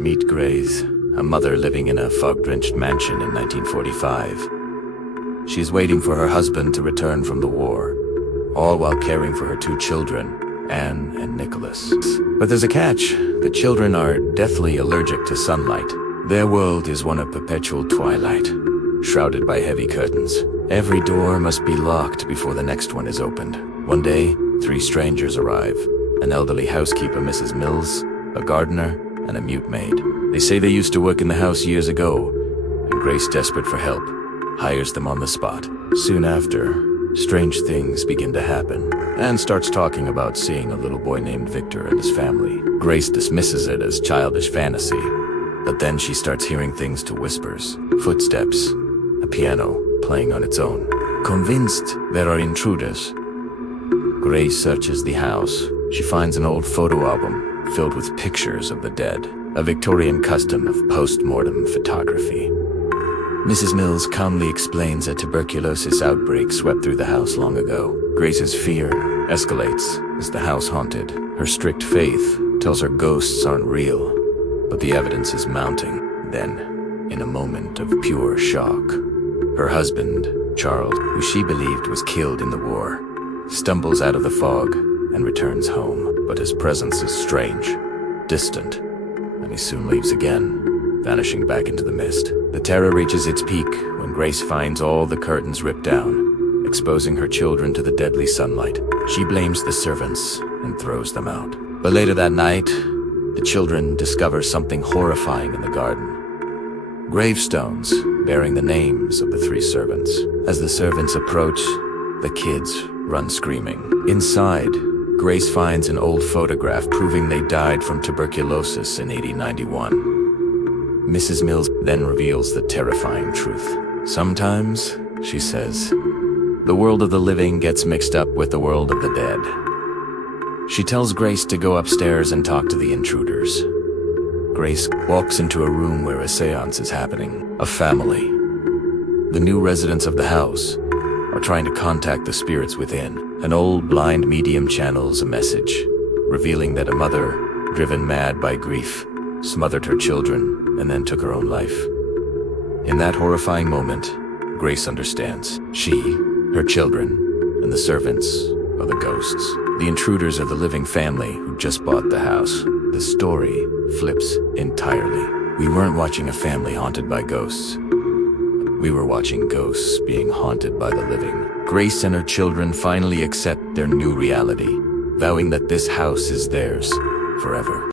Meet Grace, a mother living in a fog-drenched mansion in 1945. She's waiting for her husband to return from the war, all while caring for her two children, Anne and Nicholas. But there's a catch. The children are deathly allergic to sunlight. Their world is one of perpetual twilight, shrouded by heavy curtains. Every door must be locked before the next one is opened. One day, 3 strangers arrive. An elderly housekeeper, Mrs. Mills, a gardener, and a mute maid. They say they used to work in the house years ago, and Grace, desperate for help, hires them on the spot. Soon after, strange things begin to happen. Anne starts talking about seeing a little boy named Victor and his family. Grace dismisses it as childish fantasy, but then she starts hearing things to whispers, footsteps, a piano playing on its own. Convinced there are intruders, Grace searches the house. She finds an old photo album filled with pictures of the dead, a Victorian custom of post-mortem photography. Mrs. Mills calmly explains a tuberculosis outbreak swept through the house long ago. Grace's fear escalates. Is the house haunted? Her strict faith tells her ghosts aren't real, but the evidence is mounting. Then, in a moment of pure shock, her husband, Charles, who she believed was killed in the war, stumbles out of the fog and returns home. But his presence is strange, distant, and he soon leaves again, vanishing back into the mist. The terror reaches its peak when Grace finds all the curtains ripped down, exposing her children to the deadly sunlight. She blames the servants and throws them out. But later that night, the children discover something horrifying in the garden. Gravestones bearing the names of the 3 servants. As the servants approach, the kids run screaming. Inside, Grace finds an old photograph proving they died from tuberculosis in 1891. Mrs. Mills then reveals the terrifying truth. Sometimes, she says, the world of the living gets mixed up with the world of the dead. She tells Grace to go upstairs and talk to the intruders. Grace walks into a room where a seance is happening. A family, the new residents of the house, are trying to contact the spirits within. An old blind medium channels a message, revealing that a mother, driven mad by grief, smothered her children and then took her own life. In that horrifying moment, Grace understands. She, her children, and the servants are the ghosts. The intruders are the living family who just bought the house. The story flips entirely. We weren't watching a family haunted by ghosts. We were watching ghosts being haunted by the living. Grace and her children finally accept their new reality, vowing that this house is theirs forever.